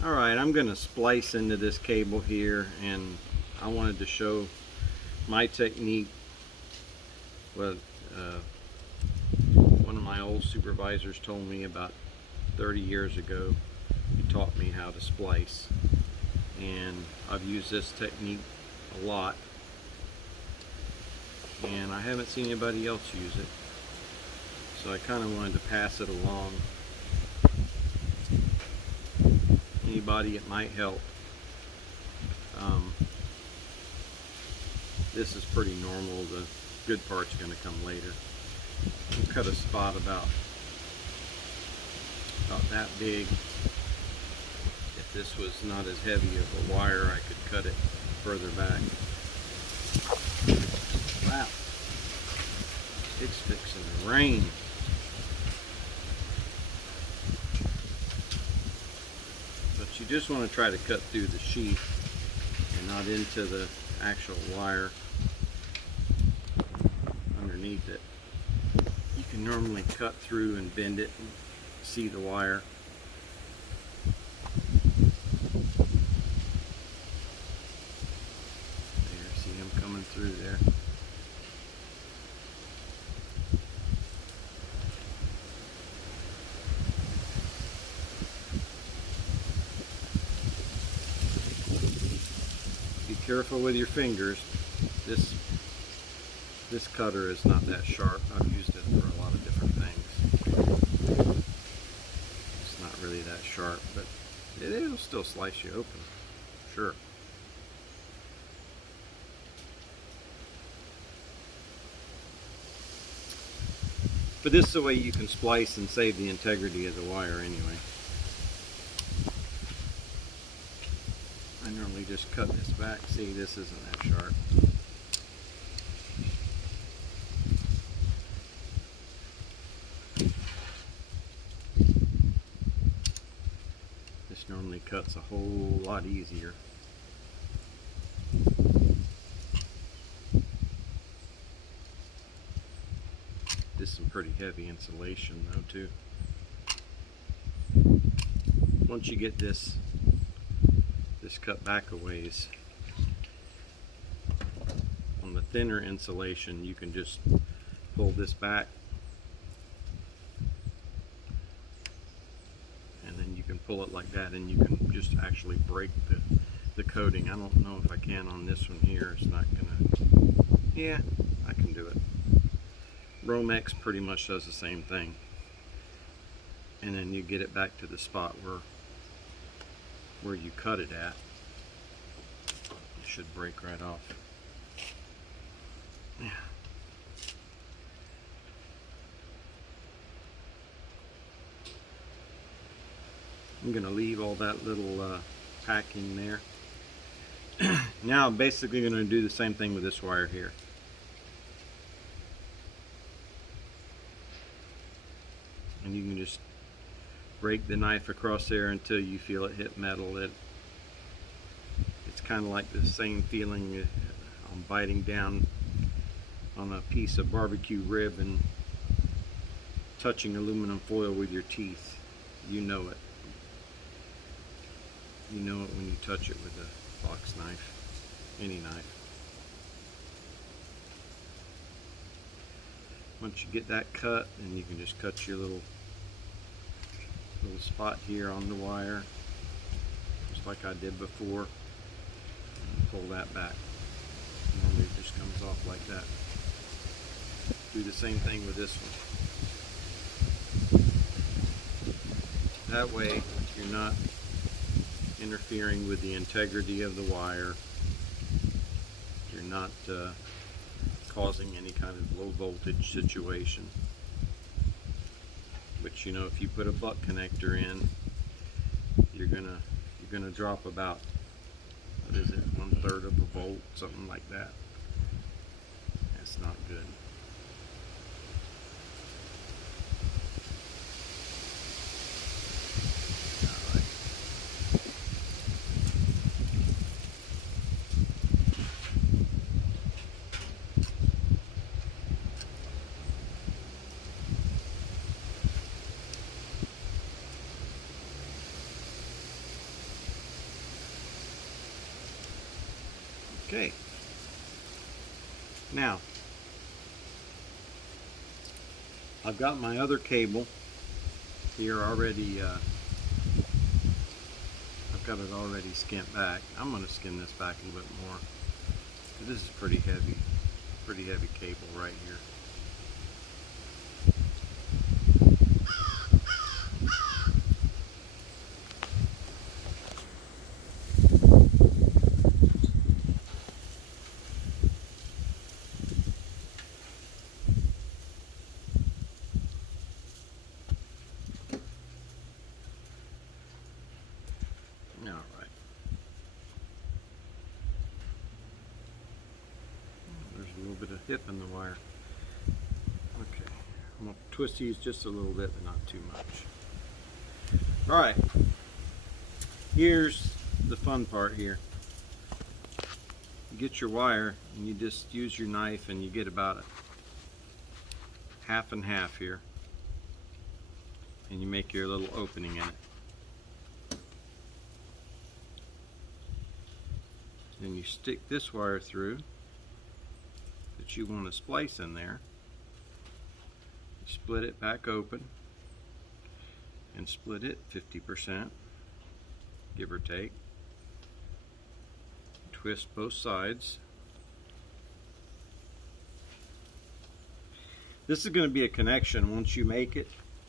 Alright, I'm going to splice into this cable here, and I wanted to show my technique. What one of my old supervisors told me about 30 years ago. He taught me how to splice, and I've used this technique a lot, and I haven't seen anybody else use it, so I kind of wanted to pass it along. Anybody it might help. This is pretty normal. The good part's going to come later. We'll cut a spot about that big. If this was not as heavy of a wire, I could cut it further back. Wow, it's fixing to rain. But you just want to try to cut through the sheath and not into the actual wire underneath it. You can normally cut through and bend it and see the wire. There, see him coming through there. Be careful with your fingers. This cutter is not that sharp. I've used it for a lot of different things. It's not really that sharp, but it'll still slice you open, sure. But this is the way you can splice and save the integrity of the wire anyway. I normally just cut this back. See, this isn't that sharp. This normally cuts a whole lot easier. This is some pretty heavy insulation though too. Once you get this cut back a ways, on the thinner insulation you can just pull this back, and then you can pull it like that, and you can just actually break the coating. I don't know if I can on this one here. It's not gonna, yeah, I can do it. Romex pretty much does the same thing, and then you get it back to the spot where you cut it at. It should break right off. Yeah. I'm gonna leave all that little packing there. Now I'm basically gonna do the same thing with this wire here. And you can just break the knife across there until you feel it hit metal. It's kind of like the same feeling on biting down on a piece of barbecue rib and touching aluminum foil with your teeth. You know it. You know it when you touch it with a box knife, any knife. Once you get that cut, then you can just cut your little spot here on the wire, just like I did before, and pull that back. Normally it just comes off like that. Do the same thing with this one. That way you're not interfering with the integrity of the wire. You're not causing any kind of low voltage situation. Which, you know, if you put a buck connector in, you're gonna drop about, what is it, 1/3 of a volt, something like that. That's not good. Okay. Now, I've got my other cable here already. I've got it already skinned back. I'm going to skin this back a little bit more. This is pretty heavy cable right here. Alright. There's a little bit of hip in the wire. Okay. I'm going to twist these just a little bit, but not too much. Alright. Here's the fun part here. You get your wire and you just use your knife and you get about half and half here. And you make your little opening in it. Then you stick this wire through that you want to splice in there. You split it back open and split it 50%, give or take. Twist both sides. This is going to be a connection once you make it.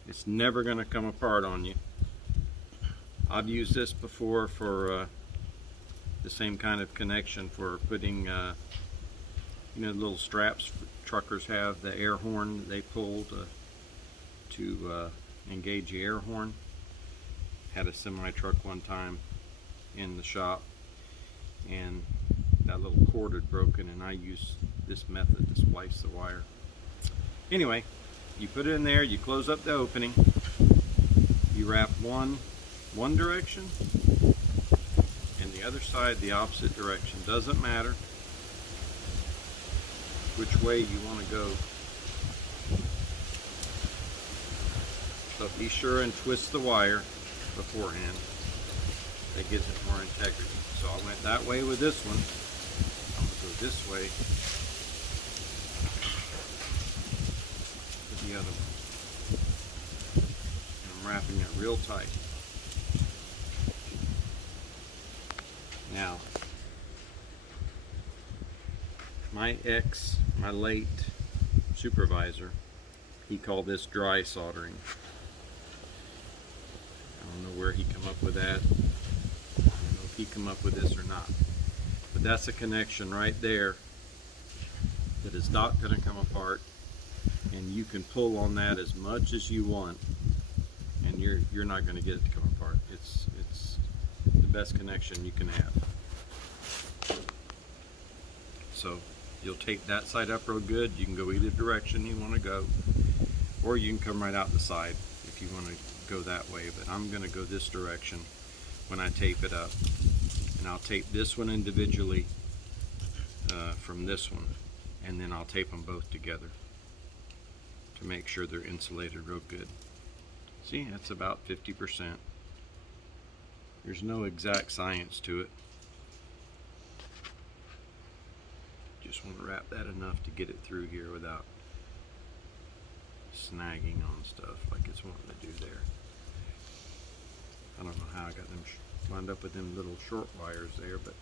It's never going to come apart on you. I've used this before for the same kind of connection for putting, you know, the little straps truckers have, the air horn they pull to engage the air horn. Had a semi truck one time in the shop, and that little cord had broken, and I used this method to splice the wire. Anyway, you put it in there, you close up the opening, you wrap one direction, and the other side the opposite direction. Doesn't matter which way you want to go. So be sure and twist the wire beforehand. That gives it more integrity. So I went that way with this one. I'm going to go this way with the other one. And I'm wrapping it real tight. Now, my late supervisor, he called this dry soldering. I don't know where he come up with that. I don't know if he come up with this or not. But that's a connection right there that is not going to come apart, and you can pull on that as much as you want, and you're not going to get it to come apart. It's the best connection you can have. So you'll take that side up real good. You can go either direction you want to go, or you can come right out the side if you want to go that way. But I'm going to go this direction when I tape it up, and I'll tape this one individually from this one, and then I'll tape them both together to make sure they're insulated real good. See, that's about 50%. There's no exact science to it. Just want to wrap that enough to get it through here without snagging on stuff like it's wanting to do there. I don't know how I got them wound up with them little short wires there, but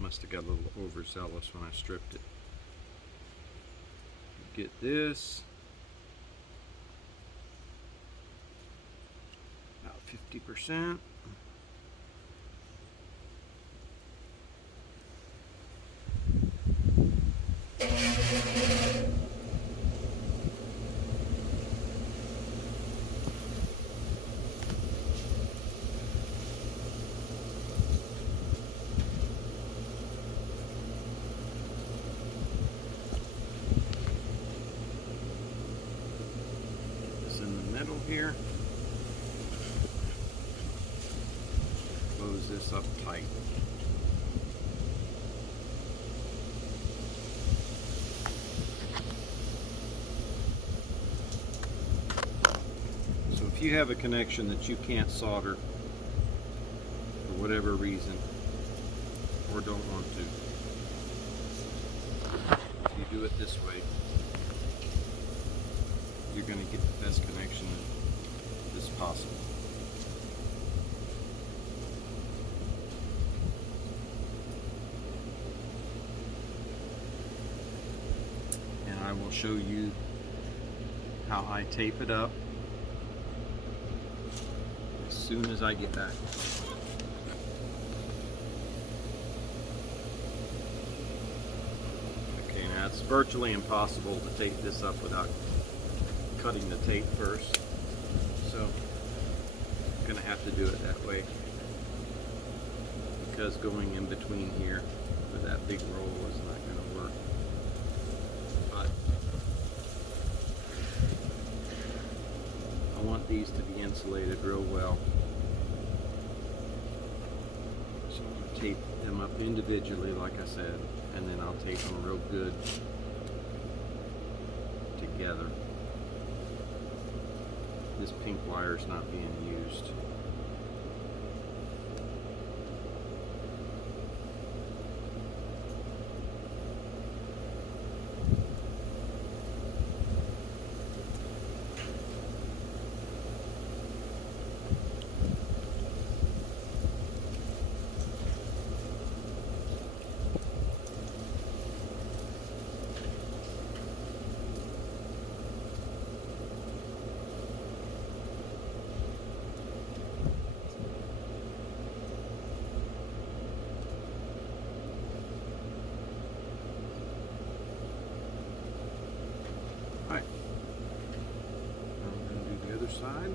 must have got a little overzealous when I stripped it. Get this about 50%. Here, close this up tight. So if you have a connection that you can't solder for whatever reason, or don't want to. If you do it this way, you're going to get the best connection as possible. And I will show you how I tape it up as soon as I get back. Okay, now it's virtually impossible to tape this up without cutting the tape first, so I'm going to have to do it that way, because going in between here with that big roll is not going to work. But I want these to be insulated real well, so I'm going to tape them up individually like I said, and then I'll tape them real good together. This pink wire is not being used. Alright, I'm going to do the other side.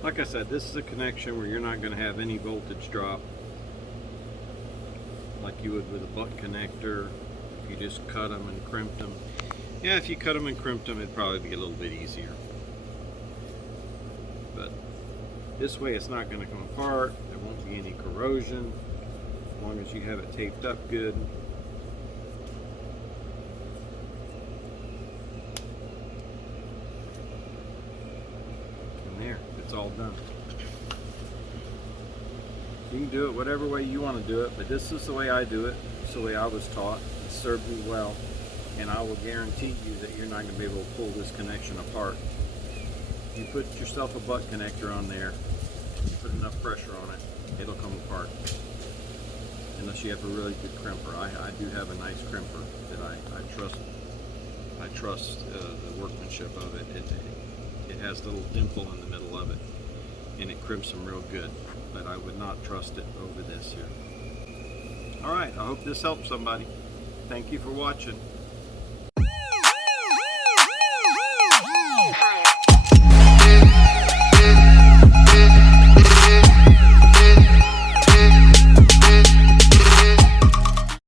Like I said, this is a connection where you're not going to have any voltage drop like you would with a butt connector if you just cut them and crimped them. Yeah, if you cut them and crimped them, it'd probably be a little bit easier. But this way it's not going to come apart. There won't be any corrosion as long as you have it taped up good. And there, it's all done. You can do it whatever way you want to do it, but this is the way I do it. It's the way I was taught. It served me well, and I will guarantee you that you're not going to be able to pull this connection apart. You put yourself a butt connector on there, you put enough pressure on it, it'll come apart. Unless you have a really good crimper. I do have a nice crimper that I trust. I trust the workmanship of it. It has a little dimple in the middle of it, and it crimps them real good. But I would not trust it over this here. Alright, I hope this helps somebody. Thank you for watching.